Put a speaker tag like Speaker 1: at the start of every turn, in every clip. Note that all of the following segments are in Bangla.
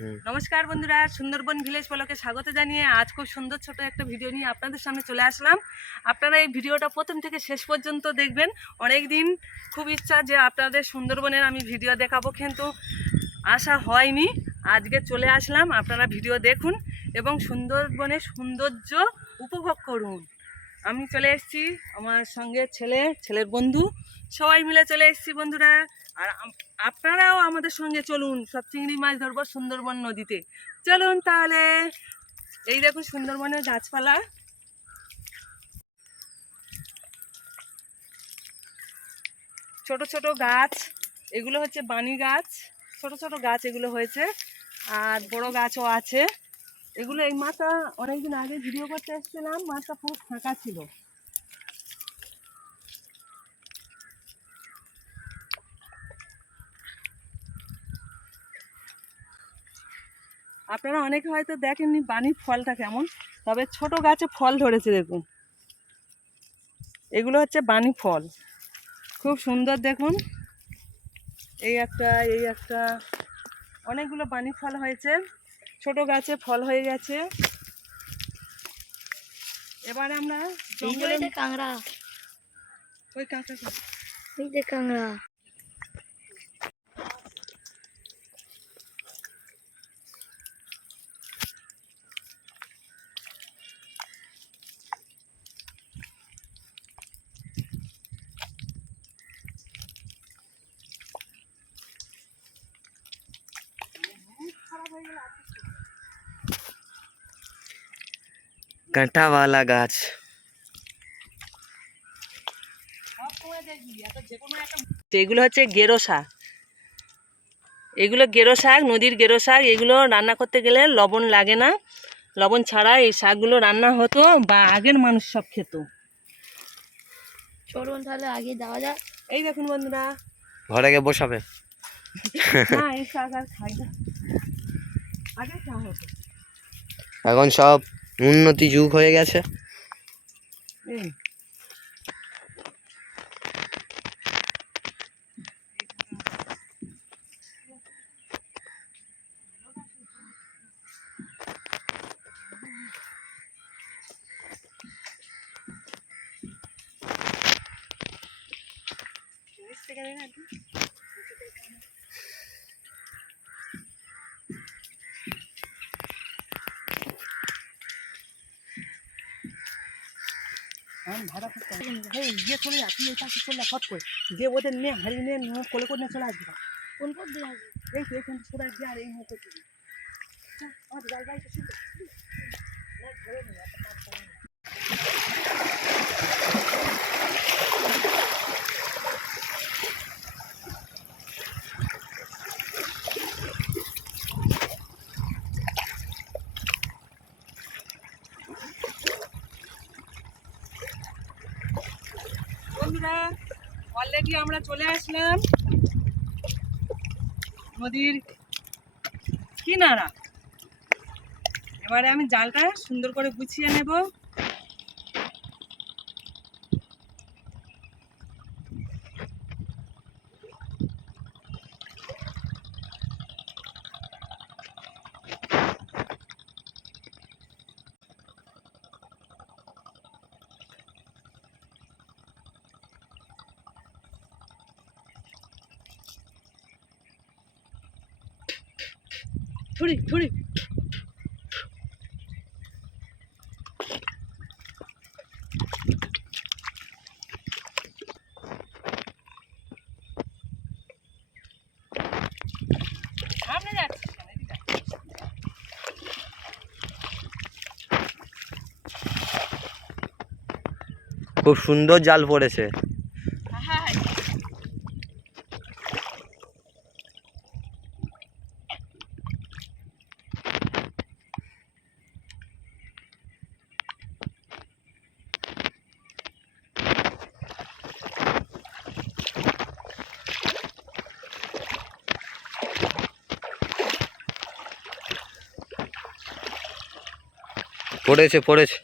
Speaker 1: নমস্কার বন্ধুরা, সুন্দরবন ভিলেজ পলকে স্বাগত জানিয়ে আজ খুব সুন্দর ছোট একটা ভিডিও নিয়ে আপনাদের সামনে চলে আসলাম। আপনারা এই ভিডিওটা প্রথম থেকে শেষ পর্যন্ত দেখবেন। অনেক দিন খুব ইচ্ছা যে আপনাদের সুন্দরবনের আমি ভিডিও দেখাবো, কিন্তু আসা হয়নি। আজকে চলে আসলাম, আপনারা ভিডিও দেখুন এবং সুন্দরবনের সৌন্দর্য উপভোগ করুন। আমি চলে এসেছি আমার সঙ্গে ছেলে, ছেলের বন্ধু। সবাই মিলে চলে এসেছি বন্ধুরা। আর আপনারাও আমাদের সঙ্গে চলুন সব চিংড়ি মাছ ধরবো সুন্দরবন নদীতে। চলুন তাহলে। এই দেখুন সুন্দরবনের গাছপালা। ছোট ছোট গাছ, এগুলো হচ্ছে বানি গাছ। ছোট ছোট গাছ এগুলো হয়েছে। আর বড় গাছও আছে। এগুলো এই মাথা অনেকদিন আগে ভিডিও করতে এসেছিলাম মাথা পুরো ফাঁকা ছিল। আপনারা অনেকে হয়তো দেখেননি বানি ফলটা কেমন, তবে ছোট গাছে ফল ধরেছে দেখুন। এগুলো হচ্ছে বানি ফল। খুব সুন্দর দেখুন। এই একটা এই একটা। অনেকগুলো বানি ফল হয়েছে। ছোট গাছে ফল হয়ে গেছে। এবারে আমরা
Speaker 2: কাঁকড়া
Speaker 1: জঙ্গলে
Speaker 2: ওই কাঁকড়া।
Speaker 1: ওই
Speaker 2: যে কাংড়া
Speaker 3: কাঁটাওয়ালা গাছ
Speaker 1: এগুলো হচ্ছে গেরো শাক। এগুলো গেরো শাক নদীর গেরো শাক এগুলো রান্না করতে গেলে লবণ লাগে না। লবণ ছাড়া এই শাকগুলো রান্না হতো বা আগের মানুষ সব খেত।
Speaker 2: চলুন তাহলে আগে যাওয়া যাক।
Speaker 1: এই দেখুন বন্ধুরা।
Speaker 3: ঘরে গিয়ে বসাবে।
Speaker 1: না এই শাক আর খাই না। আগে খাওয়া হতো।
Speaker 3: এখন সব উন্নতি যুগ হয়ে গেছে।
Speaker 1: ভাড়া করতে। এই ইয়ে চলে যা তুই এই পাশে চলে ফট করে যে ওদের নে হারিয়ে নিয়ে নিয়ে কোলে করে নিয়ে চলে আসবি
Speaker 2: কোন পথ দিয়ে আসব?
Speaker 1: এই তো এখানে সরে আসবি আর এই মুহূর্তে দিবি আমার যাই যাই তো না ধরে নি বন্ধুরা অলরেডি আমরা চলে আসলাম নদীর কিনারা। এবারে আমি জালটা সুন্দর করে গুছিয়ে নেব। এদিকে আয়।
Speaker 3: খুব সুন্দর জাল পড়েছে পড়েছে পড়েছে।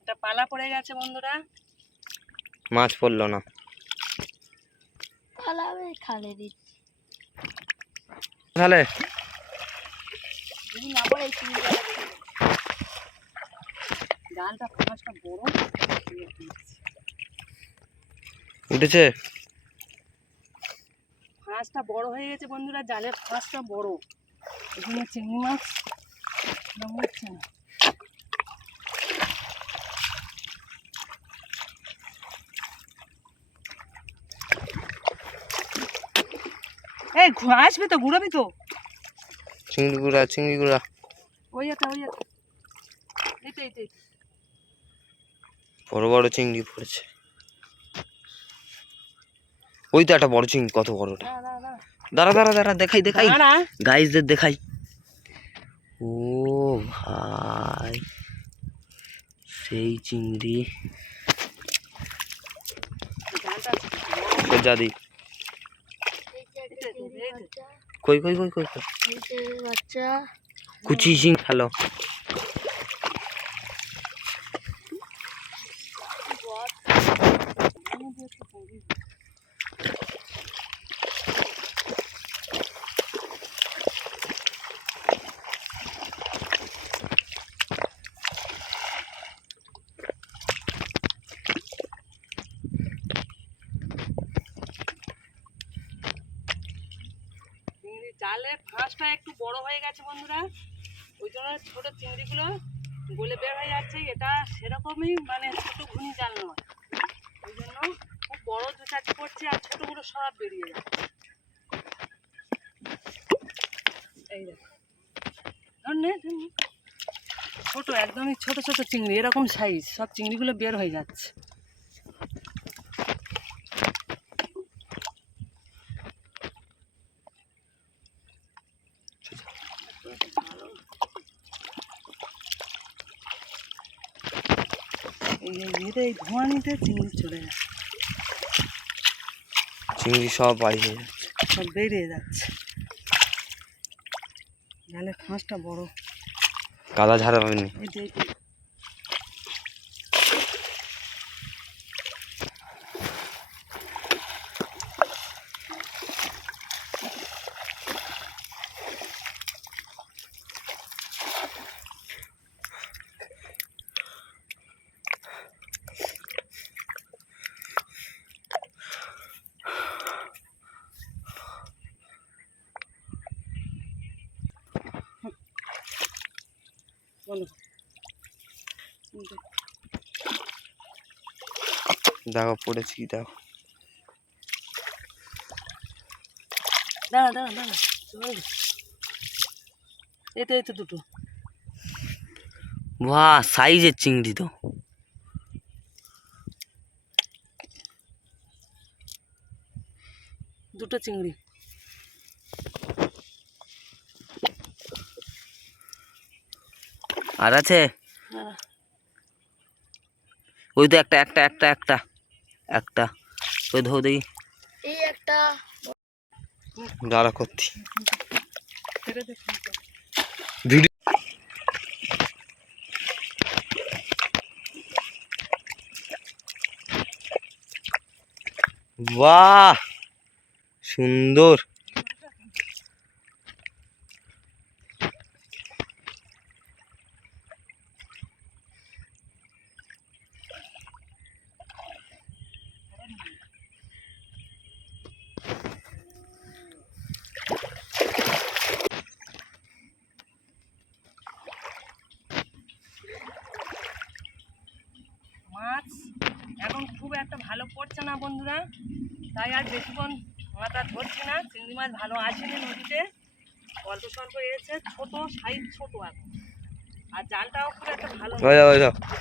Speaker 1: এটা পালা পড়ে গেছে বন্ধুরা।
Speaker 3: মাছ পড়ল না।
Speaker 2: পালাবে খালে দিচ্ছি।
Speaker 1: না পড়ে। জালটা ফাঁসটা বড়
Speaker 3: উঠেছে?
Speaker 1: ফাঁসটা বড় হয়ে গেছে বন্ধুরা জালের ফাঁসটা বড়। এখানে চিংড়ি মাছ নামছে না। এই আসবে তো ঘুরাবি তো?
Speaker 3: চিংড়ি গুড়া চিংড়ি গুড়া।
Speaker 1: ওই একটা ওই একটা। এই তো এই তো,
Speaker 3: বড় বড় চিংড়ি পড়েছে। ওই তো একটা বড় চিংড়ি কত বড়টা দাঁড়া দাঁড়া দাঁড়া। দেখাই দেখাই। গাইজদের দেখাই। ও ভাই সেই চিংড়ি।
Speaker 1: জালটা
Speaker 3: সোজা দি।
Speaker 2: এই যে একটা
Speaker 1: এই তো,
Speaker 2: চিংড়ি
Speaker 1: এই তো।
Speaker 2: বাচ্চা।
Speaker 3: কই কই কই কই কুচি চিং হ্যালো।
Speaker 1: জালের ফাঁসটা একটু বড় হয়ে গেছে বন্ধুরা। ওই জন্য ছোটো চিংড়িগুলো গলে বের হয়ে যাচ্ছে। এটা সেরকমই মানে ছোটো ঘুনি জাল নয়। ওই জন্য খুব বড় দু চারটে পড়ছে আর ছোটোগুলো সব বেরিয়ে যাচ্ছে এই দেখো। ছোট, একদমই ছোট ছোট চিংড়ি, এরকম সাইজ সব চিংড়িগুলো বের হয়ে যাচ্ছে। এই ধোঁয়া নিতে চিংড়ি চলে যাচ্ছে
Speaker 3: চিংড়ি সব বাইরে।
Speaker 1: সব বেরিয়ে যাচ্ছে। নাহলে ফাঁসটা বড়।
Speaker 3: কাদা ঝাড়া হয়নি।
Speaker 1: বলো।
Speaker 3: দেখো পড়েছি কি দেখো।
Speaker 1: দাঁড়া দাঁড়া দাঁড়া চলে যা। এই তো এই তো দুটো।
Speaker 3: বাহ সাইজের চিংড়ি তো।
Speaker 1: দুটো চিংড়ি।
Speaker 3: আর আছে? ওই তো একটা একটা একটা একটা একটা। ওই ধো দেখি।
Speaker 2: এই একটা।
Speaker 3: দাঁড়া ভিডিও বাহ! সুন্দর
Speaker 1: মাছ এখন খুব একটা ভালো পড়ছে না বন্ধুরা। তাই আর বেশিক্ষণ মাথা ধরছি না। চিংড়ি মাছ ভালো আসেনি নদীতে। অল্প স্বল্প এসেছে। ছোট সাইজ ছোট এখন আর জালটাও খুব একটা ভালো।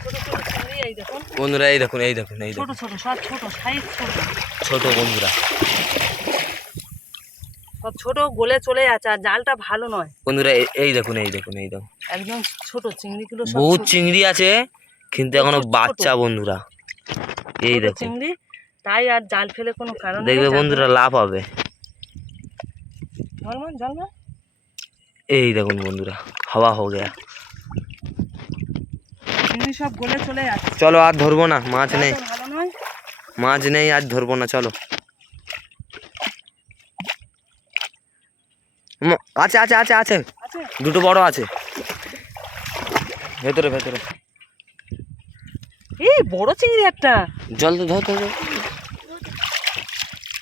Speaker 1: ছোট ছোট চিংড়ি এই দেখুন।
Speaker 3: বন্ধুরা এই দেখুন এই দেখুন এই
Speaker 1: ছোট ছোট সব ছোট সাইজ ছোট।
Speaker 3: ছোট বন্ধুরা।
Speaker 1: সব ছোট গলে চলে যাচ্ছে। আর জালটা ভালো নয়।
Speaker 3: বন্ধুরা এই- দেখুন এই দেখুন এই দেখুন।
Speaker 1: একদম ছোট চিংড়িগুলো
Speaker 3: বহুত চিংড়ি আছে কিন্তু
Speaker 1: এখনও।
Speaker 3: বাচ্চা বন্ধুরা। এই দেখুন
Speaker 1: চিংড়ি তাই আর জাল ফেলে কোনো কারণ
Speaker 3: দেখবে বন্ধুরা লাভ হবে। এই দেখুন বন্ধুরা হাওয়া হো গেয়া
Speaker 1: সব গলে চলে যাচ্ছে।
Speaker 3: চলো আর ধরবো না মাছ নেই। মাছ নেই আর ধরবো না চলো। আছে আছে আছে। আছে? দুটো বড় আছে। ভেতরে ভেতরে।
Speaker 1: এই বড় চিংড়ি একটা।
Speaker 3: জল তো ধর ধর।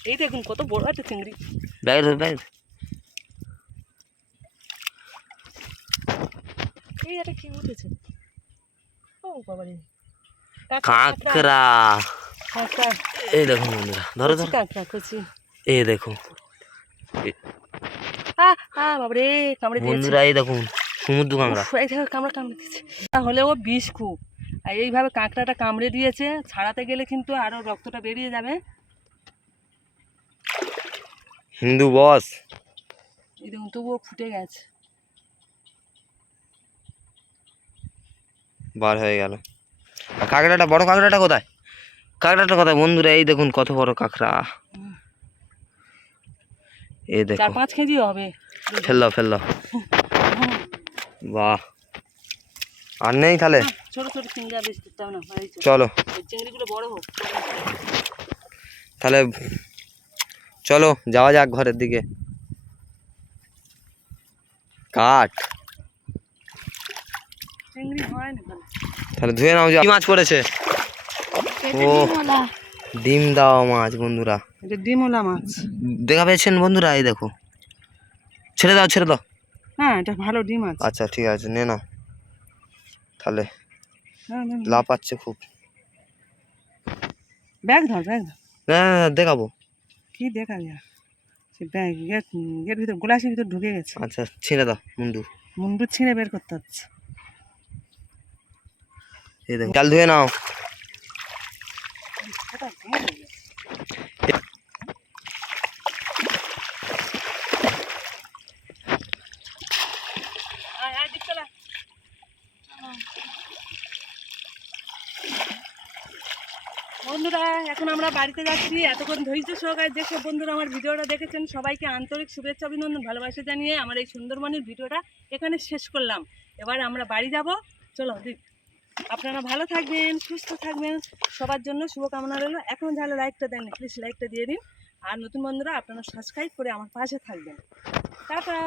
Speaker 1: এই দেখুন কত বড় একটা চিংড়ি।
Speaker 3: ধর ব্যাগে
Speaker 1: এই একটা কি উঠেছে? ও বাবা রে
Speaker 3: কাঁকড়া। এই দেখুন বন্ধুরা ধরো ধরো।
Speaker 1: কাঁকড়া কচি
Speaker 3: এই দেখো
Speaker 1: আ আ বাবারে কামড়ে দিয়েছে।
Speaker 3: বন্ধুরা এই দেখুন সমুদ্র কাঁকড়া।
Speaker 1: দেখো কামড়া কামড়ে দিয়েছে। তাহলে ও বিষ খুব আর এইভাবে কাঁকড়াটা কামড়ে দিয়েছে ছাড়াতে গেলে কিন্তু আরও রক্তটা বেরিয়ে যাবে।
Speaker 3: হিন্দু বস।
Speaker 1: এই দেখুন তবুও ফুটে গেছে।
Speaker 3: বার হয়ে গেল। কাঁকড়াটা বড় কাঁকড়াটা কোথায়? কাঁকড়াটা কোথায়? বন্ধুরা এই দেখুন কত বড় কাঁকড়া। এই
Speaker 1: চার পাঁচ কেজি হবে।
Speaker 3: ফেলল ফেলল। বাহ। আর নেই তাহলে?
Speaker 1: ছোট ছোট চিংড়ি আর বেশি না
Speaker 3: চলো।
Speaker 1: চিংড়িগুলো বড় হোক
Speaker 3: তাহলে চলো যাওয়া যাক ঘরের দিকে। কাঠ তাহলে? ধুয়ে নাও যা। কি মাছ পড়েছে? ও ডিম দেওয়া মাছ বন্ধুরা।
Speaker 1: এটা ডিমওলা মাছ।
Speaker 3: দেখা পেয়েছেন বন্ধুরা এই দেখো। ছেড়ে দাও ছেড়ে দাও।
Speaker 1: হ্যাঁ এটা ভালো ডিম আছে।
Speaker 3: আচ্ছা ঠিক আছে নে নাও। তাহলে
Speaker 1: নে, নে।
Speaker 3: খুব।
Speaker 1: ব্যাগ ধর ব্যাগ ধর।
Speaker 3: না দেখাবো।
Speaker 1: কি দেখা যায়? সে ব্যাগ গেট গেট ভিতর গ্লাসের ভিতর ঢুকে গেছে।
Speaker 3: আচ্ছা ছেড়ে দাও মুন্ডু।
Speaker 1: মুন্ডু ছিঁড়ে বের করতে হচ্ছে।
Speaker 3: এই দেখো চাল ধুয়ে নাও
Speaker 1: আয়, আয়, দিক চলে আয়। বন্ধুরা, এখন আমরা বাড়িতে যাচ্ছি। এতক্ষণ ধৈর্য সহকারে যেসব বন্ধুরা আমার ভিডিওটা দেখেছেন। সবাইকে আন্তরিক শুভেচ্ছা, অভিনন্দন, ভালোবাসা জানিয়ে আমার এই সুন্দরবনের ভিডিওটা এখানে শেষ করলাম। এবার আমরা বাড়ি যাব। চলো আপনারা ভালো থাকবেন, সুস্থ থাকবেন। সবার জন্য শুভকামনা রইল। এখন যাহলে লাইকটা দেন প্লিজ লাইকটা দিয়ে দিন। আর নতুন বন্ধুরা, আপনারা সাবস্ক্রাইব করে আমার পাশে থাকবেন। টাটা!